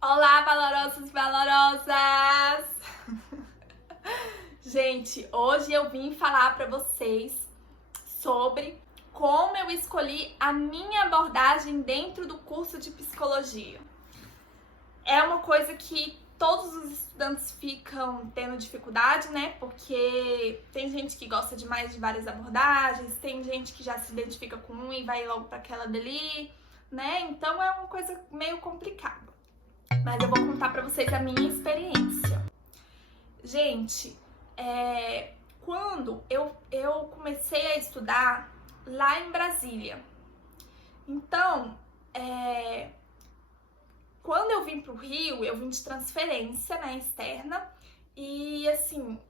Olá, valorosos e valorosas! Gente, hoje eu vim falar para vocês sobre como eu escolhi a minha abordagem dentro do curso de psicologia. É uma coisa que todos os estudantes ficam tendo dificuldade, né? Porque tem gente que gosta demais de várias abordagens, tem gente que já se identifica com um e vai logo para aquela dali, né? Então é uma coisa meio complicada. Mas eu vou contar pra vocês a minha experiência. Gente, quando eu comecei a estudar lá em Brasília, então, quando eu vim pro Rio, eu vim de transferência, né, externa, e assim,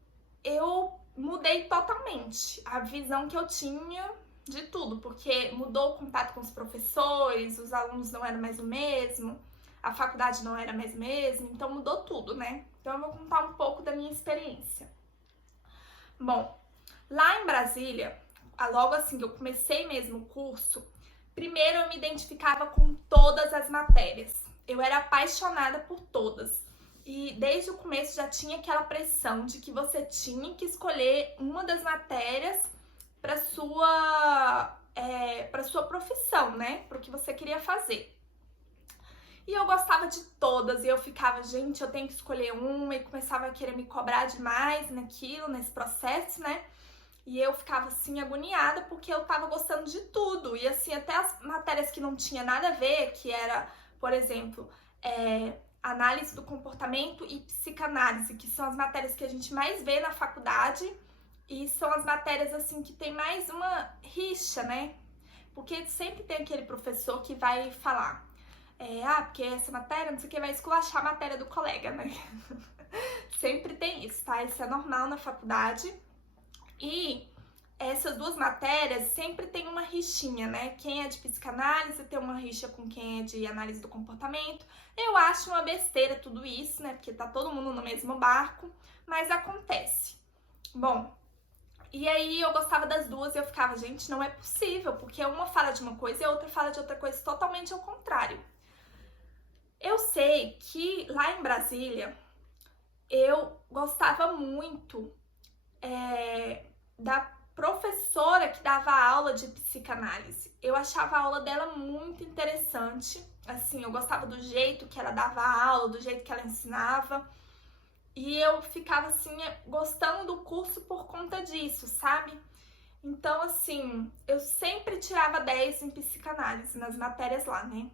eu mudei totalmente a visão que eu tinha de tudo, porque mudou o contato com os professores, os alunos não eram mais o mesmo, a faculdade não era mais mesmo, então mudou tudo, né? Então eu vou contar um pouco da minha experiência. Bom, lá em Brasília, logo assim que eu comecei mesmo o curso, primeiro eu me identificava com todas as matérias. Eu era apaixonada por todas. E desde o começo já tinha aquela pressão de que você tinha que escolher uma das matérias para sua profissão, né? Para o que você queria fazer. E eu gostava de todas, e eu ficava, gente, eu tenho que escolher uma, e começava a querer me cobrar demais naquilo, nesse processo, né? E eu ficava assim, agoniada, porque eu tava gostando de tudo. E assim, até as matérias que não tinha nada a ver, que era, por exemplo, análise do comportamento e psicanálise, que são as matérias que a gente mais vê na faculdade, e são as matérias assim que tem mais uma rixa, né? Porque sempre tem aquele professor que vai falar. Porque essa matéria, não sei o que, vai esculachar a matéria do colega, né? Sempre tem isso, tá? Isso é normal na faculdade. E essas duas matérias sempre tem uma rixinha, né? Quem é de psicanálise tem uma rixa com quem é de análise do comportamento. Eu acho uma besteira tudo isso, né? Porque tá todo mundo no mesmo barco, mas acontece. Bom, e aí eu gostava das duas e eu ficava, gente, não é possível, porque uma fala de uma coisa e a outra fala de outra coisa totalmente ao contrário. Eu sei que lá em Brasília eu gostava muito da professora que dava aula de psicanálise. Eu achava a aula dela muito interessante. Assim, eu gostava do jeito que ela dava aula, do jeito que ela ensinava. E eu ficava assim, gostando do curso por conta disso, sabe? Então, assim, eu sempre tirava 10 em psicanálise nas matérias lá, né?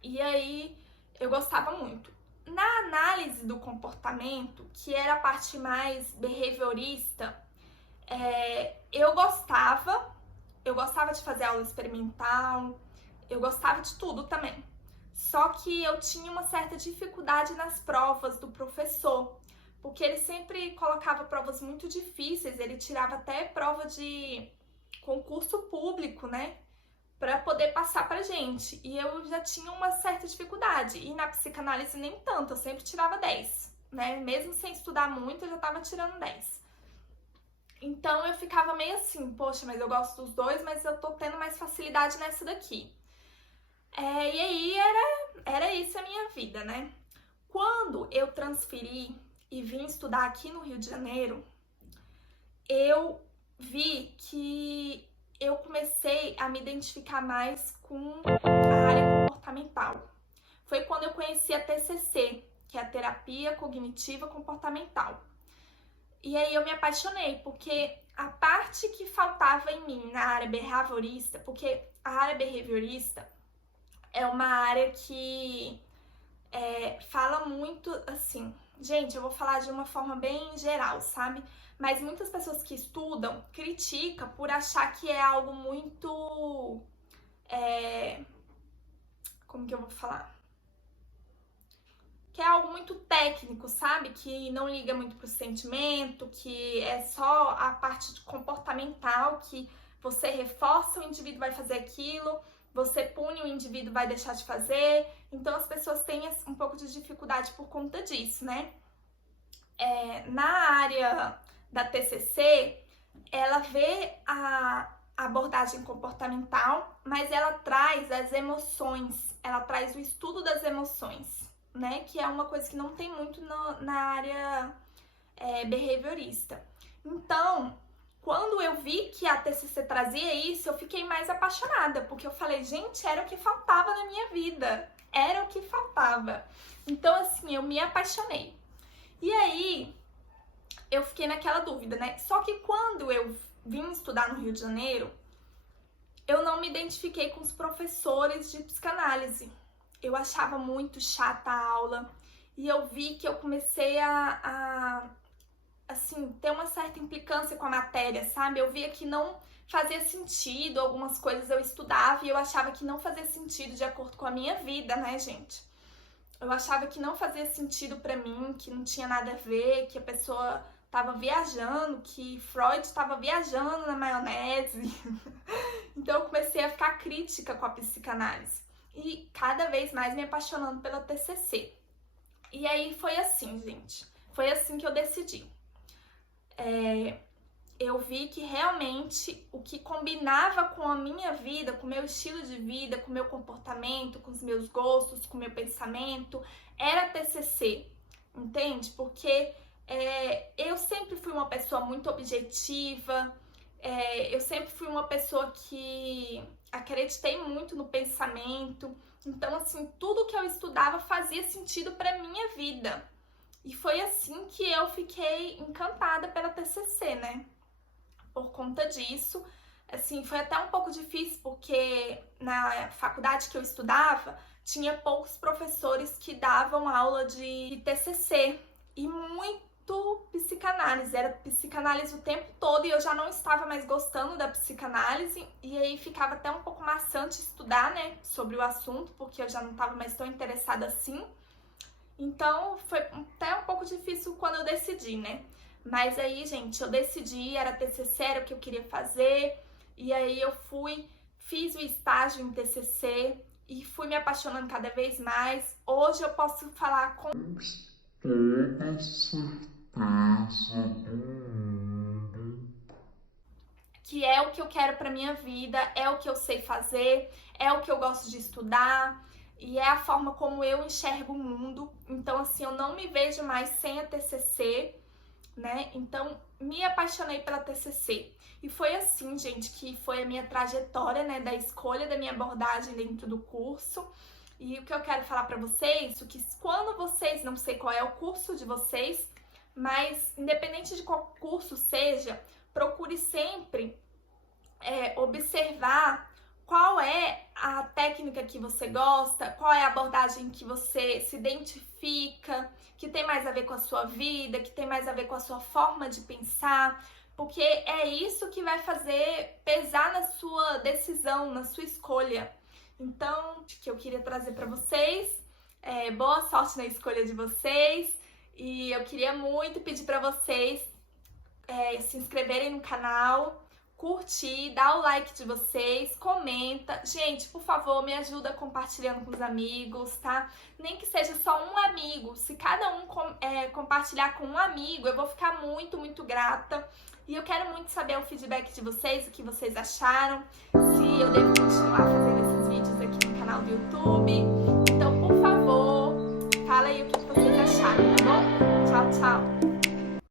E aí eu gostava muito. Na análise do comportamento, que era a parte mais behaviorista, eu gostava de fazer aula experimental, eu gostava de tudo também. Só que eu tinha uma certa dificuldade nas provas do professor, porque ele sempre colocava provas muito difíceis, ele tirava até prova de concurso público, né? Para poder passar pra gente. E eu já tinha uma certa dificuldade. E na psicanálise nem tanto, eu sempre tirava 10, né? Mesmo sem estudar muito, eu já tava tirando 10. Então eu ficava meio assim, poxa, mas eu gosto dos dois, mas eu tô tendo mais facilidade nessa daqui. E aí era isso a minha vida, né? Quando eu transferi e vim estudar aqui no Rio de Janeiro, eu vi que eu comecei a me identificar mais com a área comportamental. Foi quando eu conheci a TCC, que é a Terapia Cognitiva Comportamental. E aí eu me apaixonei, porque a parte que faltava em mim na área behaviorista, porque a área behaviorista é uma área que fala muito assim. Gente, eu vou falar de uma forma bem geral, sabe? Mas muitas pessoas que estudam criticam por achar que é algo muito. Como que eu vou falar? Que é algo muito técnico, sabe? Que não liga muito pro sentimento, que é só a parte comportamental, que você reforça o indivíduo vai fazer aquilo, você pune o indivíduo vai deixar de fazer. Então as pessoas têm um pouco de dificuldade por conta disso, né? Na área da TCC, ela vê a abordagem comportamental, mas ela traz as emoções, ela traz o estudo das emoções. né? Que é uma coisa que não tem muito na área behaviorista. Então, quando eu vi que a TCC trazia isso, eu fiquei mais apaixonada, porque eu falei, gente, era o que faltava na minha vida, era o que faltava. Então, assim, eu me apaixonei. E aí, eu fiquei naquela dúvida, né? Só que quando eu vim estudar no Rio de Janeiro, eu não me identifiquei com os professores de psicanálise. Eu achava muito chata a aula e eu vi que eu comecei assim, ter uma certa implicância com a matéria, sabe? Eu via que não fazia sentido, algumas coisas eu estudava e eu achava que não fazia sentido de acordo com a minha vida, né, gente? Eu achava que não fazia sentido pra mim, que não tinha nada a ver, que a pessoa tava viajando, que Freud estava viajando na maionese. Então eu comecei a ficar crítica com a psicanálise e cada vez mais me apaixonando pela TCC. E aí foi assim, gente, foi assim que eu decidi. Eu vi que realmente o que combinava com a minha vida, com o meu estilo de vida, com o meu comportamento, com os meus gostos, com o meu pensamento, era a TCC, entende? Porque eu sempre fui uma pessoa muito objetiva, eu sempre fui uma pessoa que acreditei muito no pensamento, então assim, tudo que eu estudava fazia sentido para minha vida. E foi assim que eu fiquei encantada pela TCC, né? Por conta disso, assim, foi até um pouco difícil, porque na faculdade que eu estudava, tinha poucos professores que davam aula de TCC e muito psicanálise, era psicanálise o tempo todo e eu já não estava mais gostando da psicanálise e aí ficava até um pouco maçante estudar, né, sobre o assunto, porque eu já não estava mais tão interessada assim. Então, foi até um pouco difícil quando eu decidi, né? Mas aí, gente, eu decidi, era TCC, era o que eu queria fazer. E aí eu fiz o estágio em TCC e fui me apaixonando cada vez mais. Hoje eu posso falar com toda certeza que é o que eu quero pra minha vida, é o que eu sei fazer, é o que eu gosto de estudar. E é a forma como eu enxergo o mundo. Então, assim, eu não me vejo mais sem a TCC, né? Então, me apaixonei pela TCC. E foi assim, gente, que foi a minha trajetória, né? Da escolha da minha abordagem dentro do curso. E o que eu quero falar pra vocês, é que quando vocês, não sei qual é o curso de vocês, mas independente de qual curso seja, procure sempre observar qual é a técnica que você gosta, qual é a abordagem que você se identifica, que tem mais a ver com a sua vida, que tem mais a ver com a sua forma de pensar, porque é isso que vai fazer pesar na sua decisão, na sua escolha. Então, o que eu queria trazer para vocês, boa sorte na escolha de vocês, e eu queria muito pedir para vocês se inscreverem no canal, curtir, dá o like de vocês, comenta. Gente, por favor, me ajuda compartilhando com os amigos, tá? Nem que seja só um amigo. Se cada um compartilhar com um amigo, eu vou ficar muito, muito grata. E eu quero muito saber o feedback de vocês, o que vocês acharam, se eu devo continuar fazendo esses vídeos aqui no canal do YouTube. Então, por favor, fala aí o que vocês acharam, tá bom? Tchau, tchau!